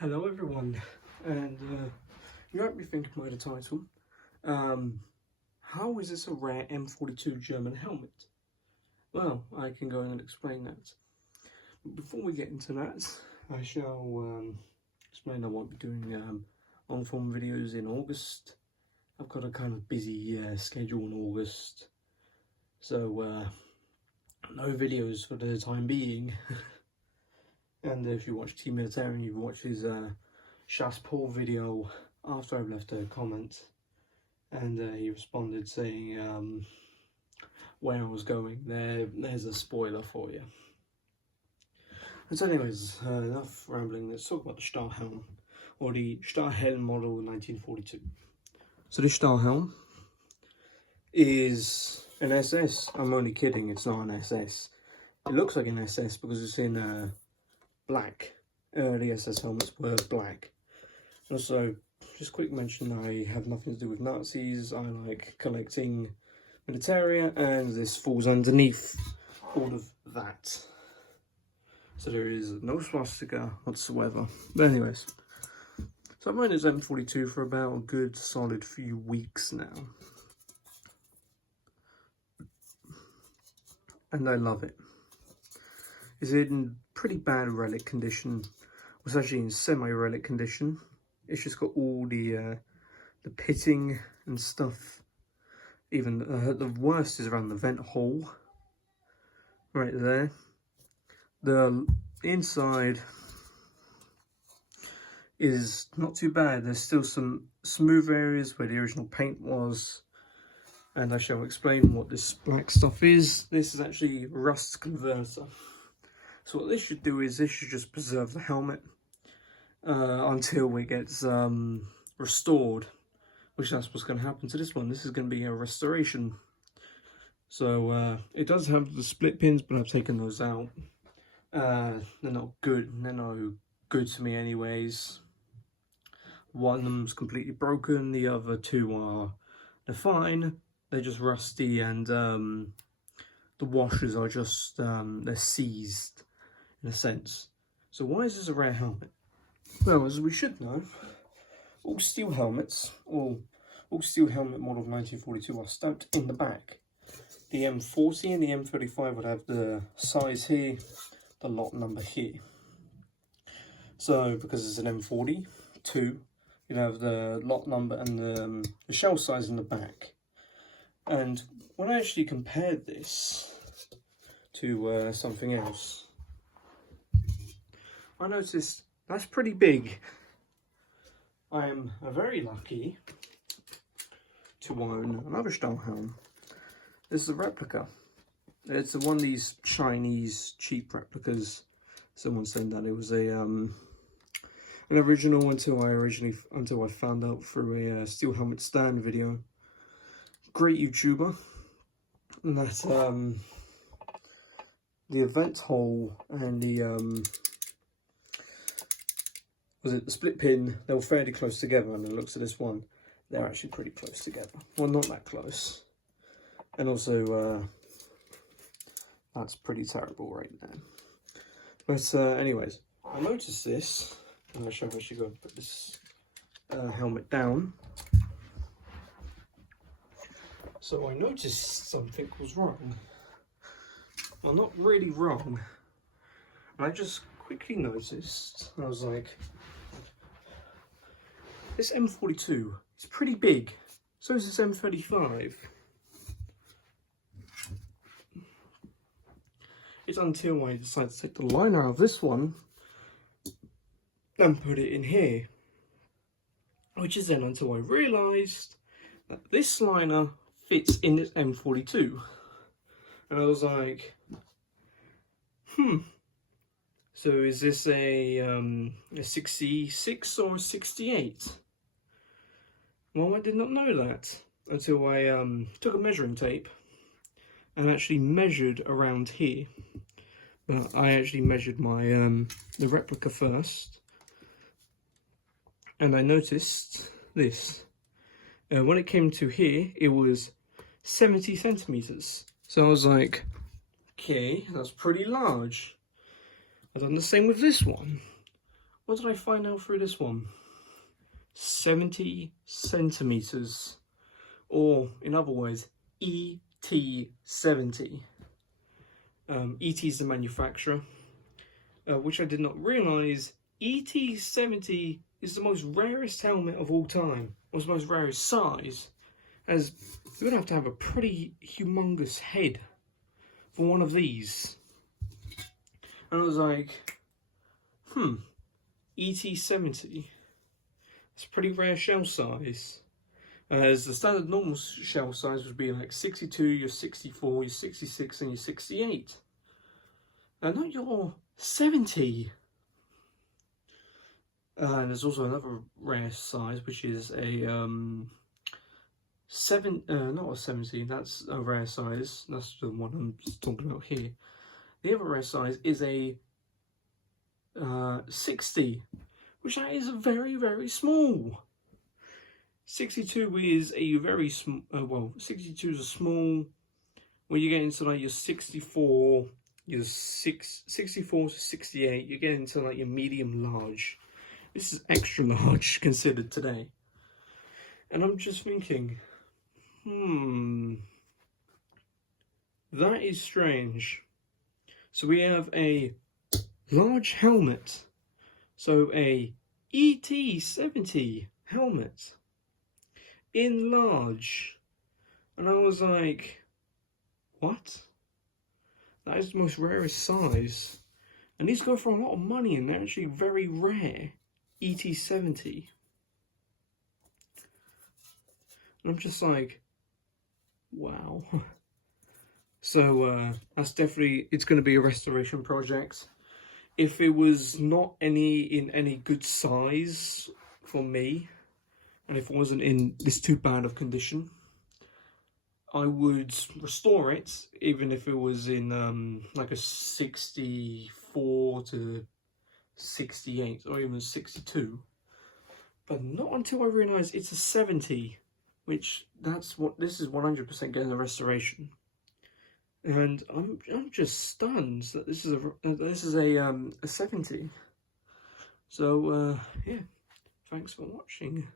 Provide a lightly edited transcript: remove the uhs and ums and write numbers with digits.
Hello everyone, and you might be thinking by the title, how is this a Rare M42 German helmet? Well, I can go and explain that. But before we get into that, I shall explain I won't be doing long-form videos in August. I've got a kind of busy schedule in August, so no videos for the time being. And if you watch Team Militarian, you've watched his Chasse Paul video after I've left a comment, and he responded saying where I was going. There's a spoiler for you. But anyways, enough rambling. Let's talk about the Stahlhelm, or the Stahlhelm model 1942. So this Stahlhelm is an SS. I'm only kidding, it's not an SS. It looks like an SS because it's in black. The SS helmets were black. Also, just quick mention, I have nothing to do with Nazis. I like collecting militaria, and this falls underneath all of that. So there is no swastika whatsoever. But anyways, so I've owned this M42 for about a good solid few weeks now. And I love it. It's in pretty bad relic condition. It's actually in semi-relic condition. It's just got all the pitting and stuff. Even the worst is around the vent hole, right there. The inside is not too bad. There's still some smooth areas where the original paint was, and I shall explain what this black stuff is. This is actually rust converter. So what this should do is this should just preserve the helmet until it gets restored, which that's what's going to happen to this one. This is going to be a restoration. So it does have the split pins, but I've taken those out. They're not good. They're no good to me anyways. One of them's completely broken. The other two they're fine. They're just rusty, and the washers are just they're seized, in a sense. So why is this a rare helmet? Well, as we should know, all steel helmets, all steel helmet model of 1942 are stamped in the back. The M40 and the M35 would have the size here, the lot number here. So because it's an M42, you'd have the lot number and the shell size in the back. And when I actually compared this to something else, I noticed that's pretty big. I am very lucky to own another Stahlhelm. This is a replica. It's one of these Chinese cheap replicas. Someone said that it was an original until I found out through a Steel Helmet Stand video. Great YouTuber. And that's the event hole and the the split pin, they were fairly close together, and it looks at this one, they're actually pretty close together. Well, not that close. And also, that's pretty terrible right there. But anyways, I noticed this, and I'll show you if I should go and put this helmet down. So I noticed something was wrong. Well, not really wrong. I just quickly noticed, I was like, this M42 is pretty big, so is this M35. It's until I decided to take the liner out of this one and put it in here, which is then until I realised that this liner fits in this M42. And I was like, so is this a 66 or a 68? Well, I did not know that until I took a measuring tape and actually measured around here. I actually measured my the replica first, and I noticed this. When it came to here, it was 70 centimeters. So I was like, okay, that's pretty large. I've done the same with this one. What did I find out through this one? 70 centimeters, or in other words, ET70. ET is the manufacturer, which I did not realize. ET70 is the most rarest helmet of all time, or the most rarest size, as you're gonna have a pretty humongous head for one of these. And I was like, ET70. It's a pretty rare shell size. As the standard normal shell size would be like 62, your 64, your 66, and your 68. And not your 70. And there's also another rare size, which is a not a 70, that's a rare size. That's the one I'm talking about here. The other rare size is a 60, which that is very, very small. 62 is a very small, well, 62 is a small. When you get into like your 64, your 64 to 68, you get into like your medium large. This is extra large considered today. And I'm just thinking, that is strange. So we have a large helmet. So a ET70 helmet in large. And I was like, what? That is the most rarest size. And these go for a lot of money, and they're actually very rare. ET70. And I'm just like, wow. So that's definitely, it's going to be a restoration project. If it was not in any good size for me, and if it wasn't in this too bad of condition, I would restore it, even if it was in like a 64 to 68 or even 62. But not until I realised it's a 70, which this is 100% getting a restoration. And I'm just stunned that this is a 70. So yeah, thanks for watching.